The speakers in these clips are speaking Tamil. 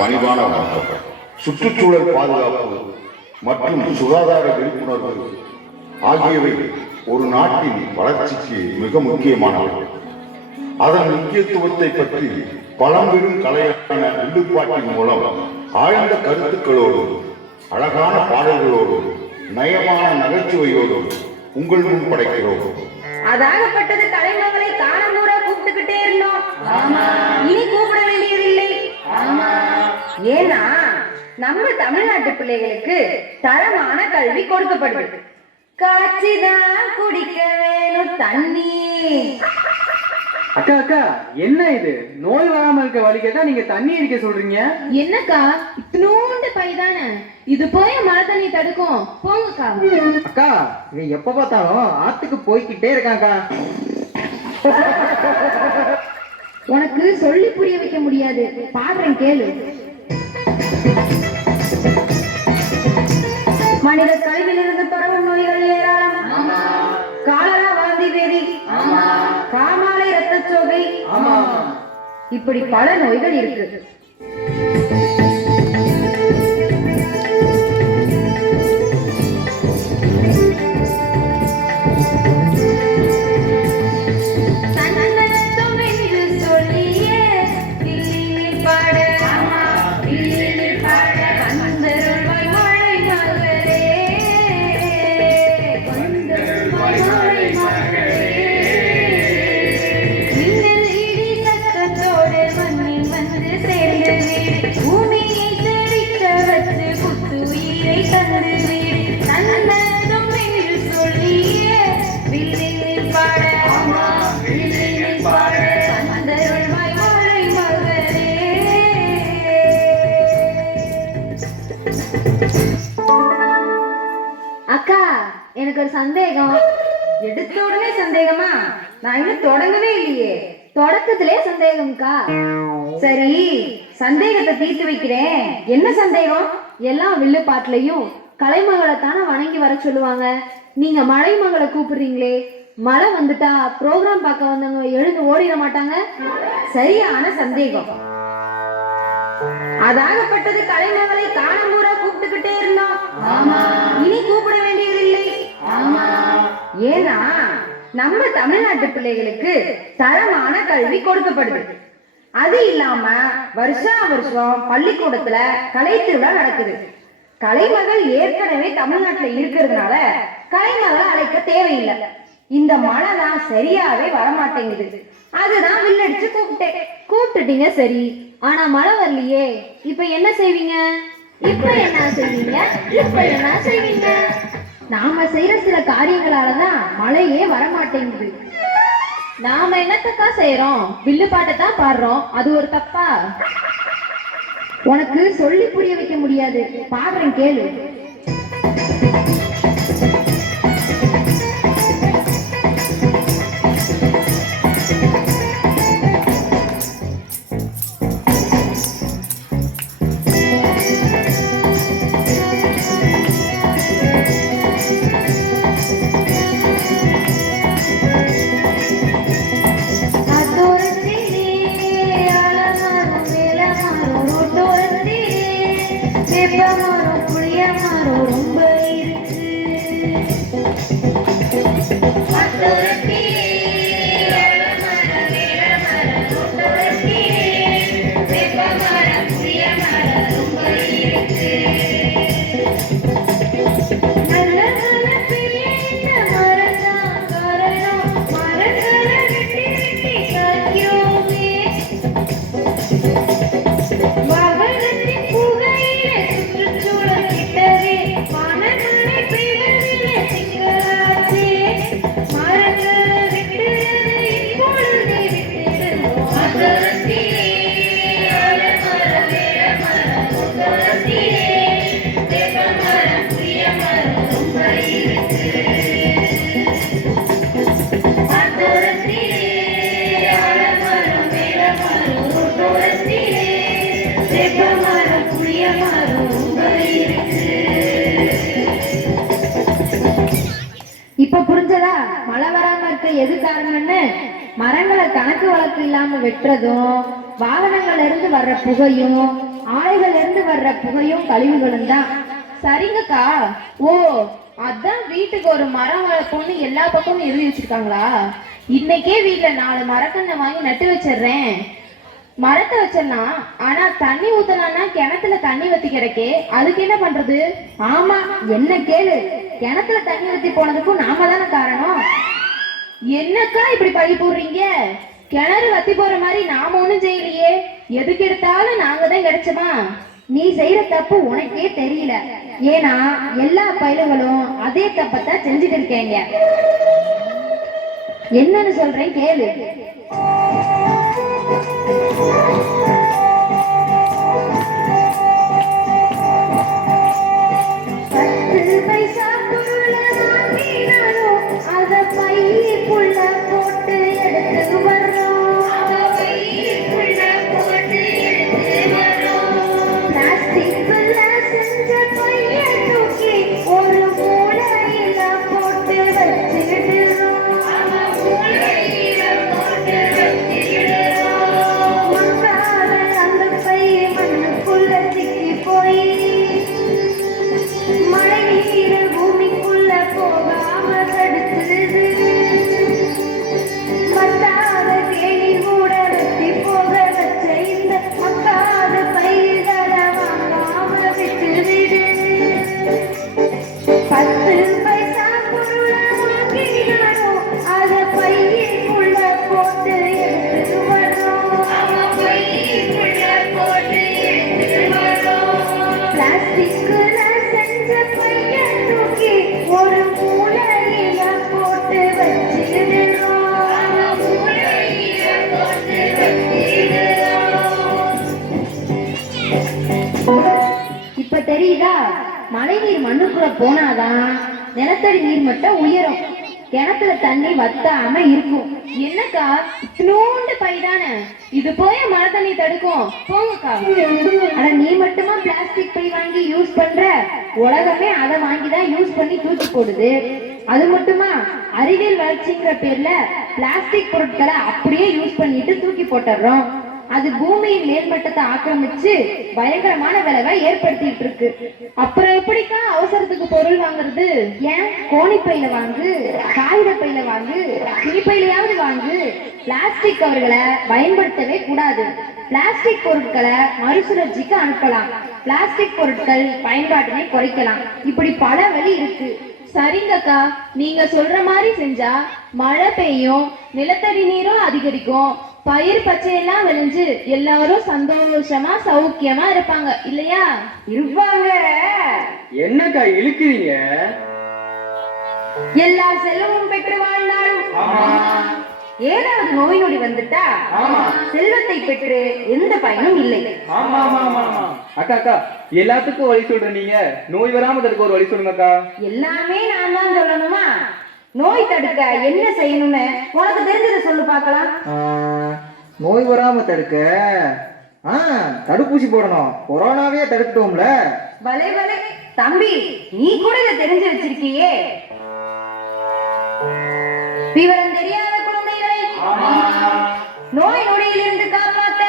பணிவான வணக்கம். சுற்றுச்சூழல் பாதுகாப்பு மற்றும் சுகாதார விழிப்புணர்வு ஆகியவை ஒரு நாட்டின் வளர்ச்சிக்கு மிக முக்கியமானவை. அதன் முக்கியத்துவத்தை பற்றி பழம்பெரும் கலையான வில்லுப்பாட்டின் மூலம் ஆழ்ந்த கருத்துக்களோடு, அழகான பாடல்களோடு, நயமான நகைச்சுவையோடு உங்கள் முன் படைக்கிறோம். அதாகப்பட்டது கலைமகளை காணமுற கூப்பிட்டுக்கிட்டே இருந்தோம். இனி கூப்பிட வேண்டியதில்லை. ஏன்னா நம்ம தமிழ்நாட்டு பிள்ளைகளுக்கு தரமான கல்வி கொடுக்கப்படுது. காட்சிதான் குடிக்க வேணும் தண்ணி. அக்கா அக்கா, என்ன இது? நோய் வராம இருக்க வழி கேட்டா நீங்க தண்ணி அடிக்க சொல்றீங்க. என்னக்கா, இத்தினோண்டு பைதானே இது போய் மழை தண்ணி தடுக்கும். போங்கக்கா. அக்கா, இவன் எப்ப பார்த்தாலும் ஆத்துக்கு போய்கிட்டே இருக்காங்கக்கா. உனக்கு சொல்லி புரிய வைக்க முடியாது. பாடுறேன் கேளு. மனித கழிவிலிருந்து பரவும் நோய்கள் ஏராளம். காலரா, வாந்தி பேதி, காமாலை, ரத்த சோகை, இப்படி பல நோய்கள் இருக்கு. அக்கா, எனக்கு ஒரு சந்தேகம். எடுத்த உடனே சந்தேகமா? நான் இன்னும் தொடங்கவே இல்லையே. தொடக்கத்திலே சந்தேகம்க்கா. சரி, சந்தேகத்தை தீர்த்து வைக்கிறேன். என்ன சந்தேகம்? எல்லா வில்லு பாட்டுலையும் கலைமகளை தானே வணங்கி வர சொல்லுவாங்க. நீங்க மலைமகளை கூப்பிடுறீங்களே, மழை வந்துட்டா ப்ரோக்ராம் பார்க்க வந்தவங்க எழுந்து ஓடிட மாட்டாங்க? சரியான சந்தேகம். அதாகப்பட்டது கலைமகளை காணமுற கூப்பிட்டுக்கிட்டே இருந்தோம். இனி கூப்பிட வேண்டியதில்லை. ஏன்னா நம்ம தமிழ்நாட்டு பிள்ளைகளுக்கு தரமான கல்வி கொடுக்கப்படுது. அது இல்லாம வருஷா வருஷம் பள்ளிக்கூடத்துல கலை திருவிழா நடக்குது. கலைமகள் ஏற்கனவே தமிழ்நாட்டுல இருக்கிறதுனால கலைமகளை அழைக்க தேவையில்லை. இந்த மழை தான் சரியாவே வரமாட்டேங்குது. அதுதான் வில்லடிச்சு கூப்பிட்டேன். கூப்பிட்டுட்டீங்க சரி, ஆனா மழை வரலையே. இப்ப என்ன செய்வீங்க? நாம செய்யற சில காரியங்களாலதான் மழையே வரமாட்டேங்குது. நாம என்னத்தக்கா செய்யறோம்? வில்லு பாட்டை தான் பாடுறோம். அது ஒரு தப்பா? உனக்கு சொல்லி புரிய வைக்க முடியாது. பாடுறேன் கேளு. இப்ப புரிஞ்சதா மழை வராம இருக்க எது காரணம்னு? மரங்களை கணக்கு வழக்கு இல்லாம வெட்டுறதும், வாகனங்கள்ல இருந்து வர்ற புகையும், ஆலைகள்ல இருந்து வர்ற புகையும் கழிவுகளும் தான். சரிங்கக்கா. ஓ, அதான் வீட்டுக்கு ஒரு மரம் வளர்ப்போம்னு எல்லா பக்கமும் எழுதி வச்சிருக்காங்களா? இன்னைக்கே வீட்டுல 4 மரக்கண்ணை வாங்கி நட்டு வச்சிடுறேன். மரத்தை வச்சிடலாம், ஆனா தண்ணி ஊத்தலாம்னா கிணத்துல தண்ணி வத்தி கிடக்கே, அதுக்கு என்ன பண்றது? ஆமா, என்ன கேளு, கிணத்துல தண்ணி வத்தி போனதுக்கும் நாம தானே காரணம். என்னக்கா இப்படி பழி போடுறீங்க? கிணறு வத்தி போற மாதிரி நாம ஒண்ணும் செய்யலையே, எதுக்கு எடுத்தாலும் நாங்க தான் கிடைச்சோமா? நீ செய்யற தப்பு உனக்கே தெரியல. ஏன்னா எல்லா பயலுகளும் அதே தப்பத்தான் செஞ்சுட்டு இருக்கேங்க. என்னன்னு சொல்றேன் கேளு. தெரியுதா? மழை நீர் மண்ணுக்குள்ள போனாதான் நிலத்தடி நீர் மட்டம் உயரும், கிணத்துல தண்ணி வத்தாம இருக்கும். என்னக்கா இத்தினோண்டு பைதானே, இது போய் மழை தண்ணி தடுக்கும்? போங்கக்கா. ஆனா நீ மட்டுமா பிளாஸ்டிக் பை வாங்கி யூஸ் பண்ற? உலகமே அதை வாங்கிதான் யூஸ் பண்ணி தூக்கி போடுது. அது மட்டுமா, அறிவியல் வளர்ச்சிங்கிற பேர்ல பிளாஸ்டிக் பொருட்களை அப்படியே யூஸ் பண்ணிட்டு தூக்கி போட்டுறோம். அது பூமியின் மேல்மட்டத்தை ஆக்கிரமிச்சு பயங்கரமான விளைவை ஏற்படுத்திட்டு இருக்கு. அப்புறம் எப்படிக்கா அவசரத்துக்கு பொருள் வாங்குறது? ஏன் கோணிப்பையில வாங்கு, காகித பையில வாங்கு, துணிப்பையிலையாவது வாங்கு. பிளாஸ்டிக் கவர்களை பயன்படுத்தவே கூடாது. பிளாஸ்டிக் பொருட்களை மறுசுழற்சிக்கு அனுப்பலாம். பிளாஸ்டிக் பொருட்கள் பயன்பாட்டினை குறைக்கலாம். இப்படி பல வழி இருக்கு. சரிங்கக்கா, நீங்க சொல்ற மாதிரி செஞ்சா மழை பெய்யும், நிலத்தடி நீரும் அதிகரிக்கும், பயிர் பச்சையெல்லாம் விளைஞ்சு எல்லாரும் சந்தோஷமா சௌக்கியமா இருப்பாங்க இல்லையா? இருப்பாங்க. என்னக்கா இழுக்கிறீங்க? எல்லா செல்வமும் பெற்று வாழ்ந்தாலும் ஏதாவது நோய் நொடி வந்துட்டா செல்வத்தை பெற்று எந்த பயனும் இல்லை. அக்கா அக்கா, எல்லாத்துக்கும் வழி சொல்ற நீங்க, நோய் வராம தடுக்க ஒரு வழி சொல்லுங்கக்கா. எல்லாமே நான் தான் சொல்லணுமா? நோய் தடுக்க என்ன செய்யணும்னு உனக்கு தெரிஞ்சதை சொல்லு பார்க்கலாம். நோய் வராம தடுக்க தடுப்பூசி போடணும். கொரோனாவே தடுத்துட்டோம்ல. பலே பலே தம்பி, நீ கூட இதை தெரிஞ்சு வச்சிருக்கியே. விவரம் தெரியாத குழந்தைகளை நோய் நொடியிலிருந்து காப்பாற்ற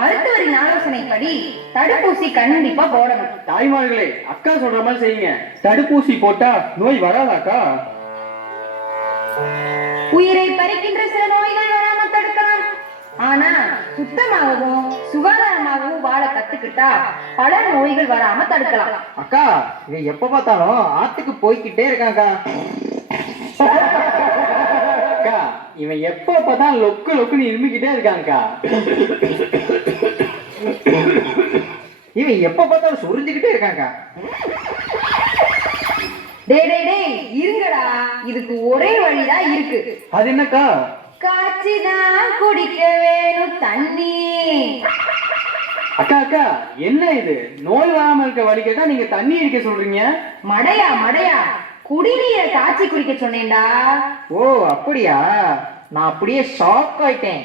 மருத்துவரின் ஆலோசனைப்படி தடுப்பூசி கண்டிப்பா போடணும். தாய்மார்களே, அக்கா சொல்ற மாதிரி செய்யுங்க. தடுப்பூசி போட்டா நோய் வராதாக்கா? உயிரை பறிக்கின்ற சில நோய்கள் வராம தடுக்கலாம். ஆனா சுத்தமாகவும் சுகாதாரமாகவும் வாழ கத்துக்கிட்டா பல நோய்கள் வராம தடுக்கலாம். அக்கா, இவன் எப்ப பார்த்தாலும் ஆத்துக்கு போய்கிட்டே இருக்காங்கக்கா. அக்கா, இவன் எப்ப பார்த்தாலும் லொக்கு லொக்குன்னு இருமிக்கிட்டே இருக்காங்கக்கா. இவன் எப்ப பார்த்தாலும் சுரிஞ்சுக்கிட்டே இருக்காங்க. டேய் இருங்கடா, இதுக்கு ஒரே வழிதான் இருக்கு. அது என்னக்கா? காய்ச்சிதான் குடிக்க வேணும் தண்ணி. அக்கா அக்கா, என்ன இது? நோய் வராம இருக்க வழி கேட்டா நீங்க தண்ணி அடிக்க சொல்றீங்க. மடையா குடிநீரை காய்ச்சி குடிக்க சொன்னேன்டா. ஓ அப்படியா? நான் அப்படியே ஷாக் ஆயிட்டேன்.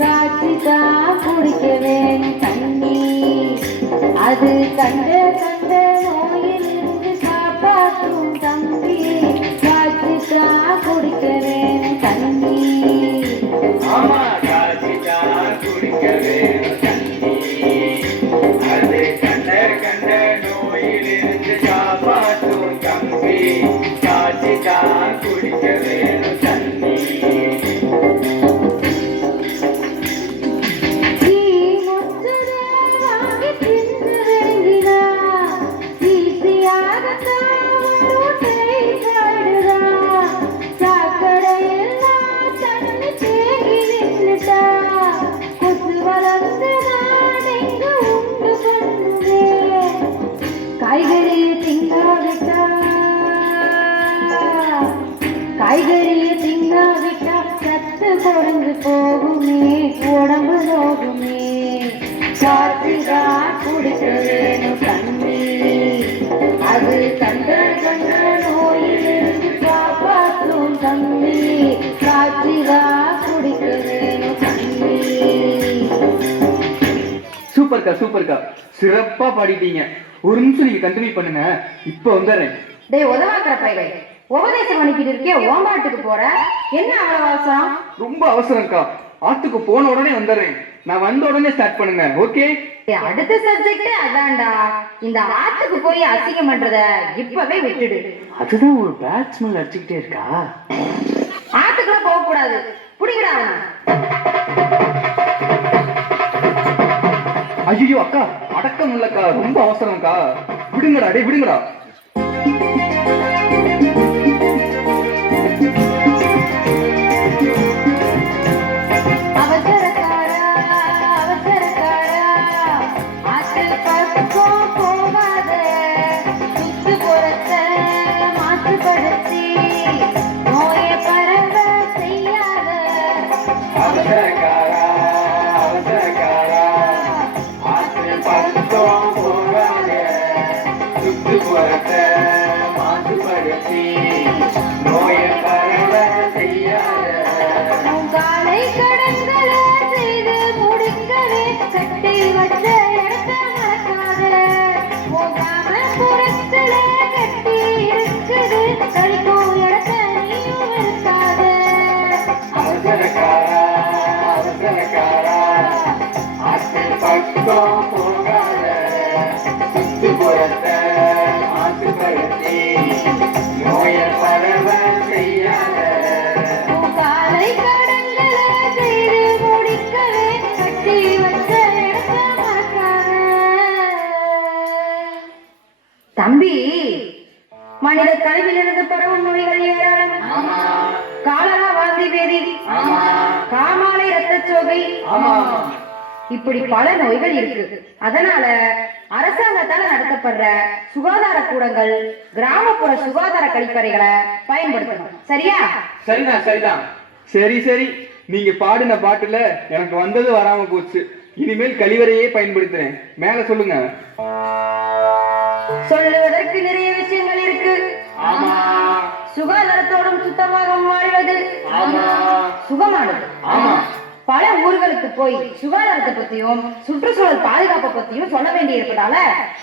காய்ச்சிதான் குடிக்க வேணும் தண்ணி, அது கண்ட நோயில் இருந்து காப்பா ஆமா காசிதான் குடிக்க வேணும் தண்ணி. அது கண்ட கண்ட நோயிலிருந்து காப்பாற்றும் தம்பி. காசிதான் குடிக்க வேணும் தண்ணி. காய்கறியை திங்காவிட்டா சத்து குறைஞ்சு போகுமே, உடம்பு போகுமே. சாத்திதான் குடிக்க வேணும் தண்ணி. அது கண்ட கண்ட நோயிலிருந்து காப்பாற்றும் தண்ணி. சாத்திதான் குடிக்க வேணும் தண்ணி. சூப்பர்க்கா சூப்பர்க்கா, சிறப்பா பாடிட்டீங்க. ஒரு நிமிஷம் நீங்க கண்டினியூ பண்ணுங்க, இப்ப வந்துடுறேன். டேய் உதவாக்கிற பையன், உபதேசம் பண்ணிக்கிட்டு இருக்கே, ஓம்பாட்டுக்கு போற என்ன அவ்வளவு அவசரம்? ரொம்ப அவசரம்க்கா, ஆத்துக்கு போன உடனே வந்துடுறேன். நான் வந்த உடனே ஸ்டார்ட் பண்ணுங்க, ஓகே? அடுத்த சப்ஜெக்ட் அதான்டா. இந்த ஆத்துக்கு போய் அசிங்கம் பண்றத இப்பவே விட்டுடு. அதுதான் ஒரு பேட் ஸ்மெல் அடிச்சுக்கிட்டே இருக்கா. ஆத்துக்குள்ள போக கூடாது, புடிங்கடா அவன. ஐயோ அக்கா, அடக்கம் இல்லக்கா, ரொம்ப அவசரம்க்கா. விடுங்கடா, டே விடுங்கடா. அவசரக்காரா அவசரக்காரா, ஆத்து பக்கம் போகாத. சுற்றுப்புறத்தை மாசுபடுத்தி நோயை பரவ செய்யாத. அவசரக்காரா அவசரக்காரா, ஆத்து பக்கம் போகாத. சுற்றுப்புறத்தை மாசுபடுத்தி நோயை பரவ செய்யாத. காலை கடன்களை செய்து முடிக்கவே கட்டி வச்ச இடத்த மறக்காத. கிராமப்புறத்துல கட்டி இருக்குது கழிக்கும் இடத்த நீயும் இருக்காத. அவசரக்காரா அவசரக்காரா, ஆத்து பக்கம் போகாத. சுற்றுப்புறத்தை மாசுபடுத்தி நோயை பரவ செய்யாத. காலை கடன்களை செய்து முடிக்கவே கட்டி வச்ச இடத்த மறக்காத. தம்பி, மனித கழிவிலிருந்து பரவும் நோய்கள் ஏராளம். காலரா, வாந்தி பேதி, காமாலை, இரத்தச்சோகை, இப்படி பல நோய்கள் இருக்கு. அதனால அரசாங்கத்தால நடத்தப்படுற சுகாதார கூடங்கள், கிராமப்புற சுகாதார கழிப்பறைகளை பயன்படுத்தணும். சரியா? சரிதான் சரிதான். சரி சரி, நீங்க பாடின பாட்டுல எனக்கு வந்தது வராம போச்சு. இனிமேல் கழிவறையே பயன்படுத்துறேன். மேல சொல்லுங்க. சொல்லுவதற்கு நிறைய விஷயங்கள் இருக்கு. சுகாதாரத்தோடும் சுத்தமாக வாழ்வது சுகமானது. பல ஊர்களுக்கு போய் சுகாதாரத்தை பத்தியும் சுற்றுச்சூழல் பாதுகாப்பை பத்தியும் சொல்ல வேண்டி இருப்பதால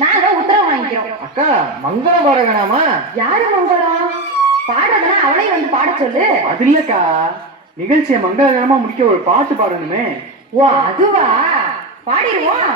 நாங்க உத்தரவு வாங்கிக்கிறோம். அக்கா, மங்களம் பாட வேணாமா? யாரு மங்களம் பாடுறதுன்னா அவளை வந்து பாட சொல்லு. அது இல்லக்கா, நிகழ்ச்சியை மங்களகரமா முடிக்க ஒரு பாட்டு பாடணுமே. ஓ அதுவா, பாடிடுவோம்.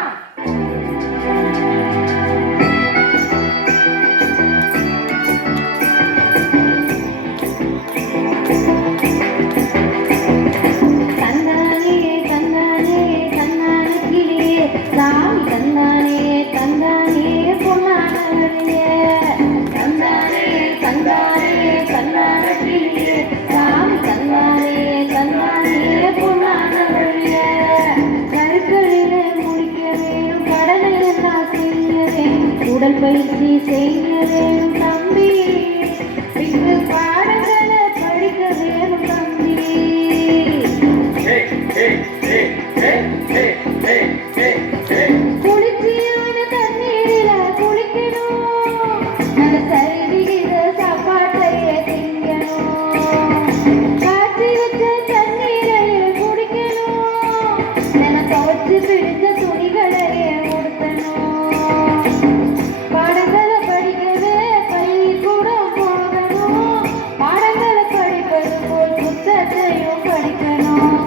உடற்பயிற்சி செய்ய வேணும் தம்பி. இங்கு பாடங்களை படிக்க வேணும் தம்பி. குளிர்ச்சியான தண்ணீரில குளிக்கணும். நல்ல சரிவிகித சாப்பாட்டையே திங்கணும். காய்ச்சி வச்ச தண்ணீரையே குடிக்கணும். நம்ம துவைச்சு பிடிச்ச துணிகளையே உடுத்தணும். பாடங்களை படிக்கவே பள்ளிக்கூடம் போகணும். பாடங்களை படிப்பது போல் புத்தகத்தையும் படிக்கணும்.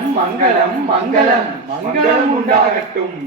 மங்களம் மங்களம் மங்களம் மங்களம் உண்டாகட்டும்.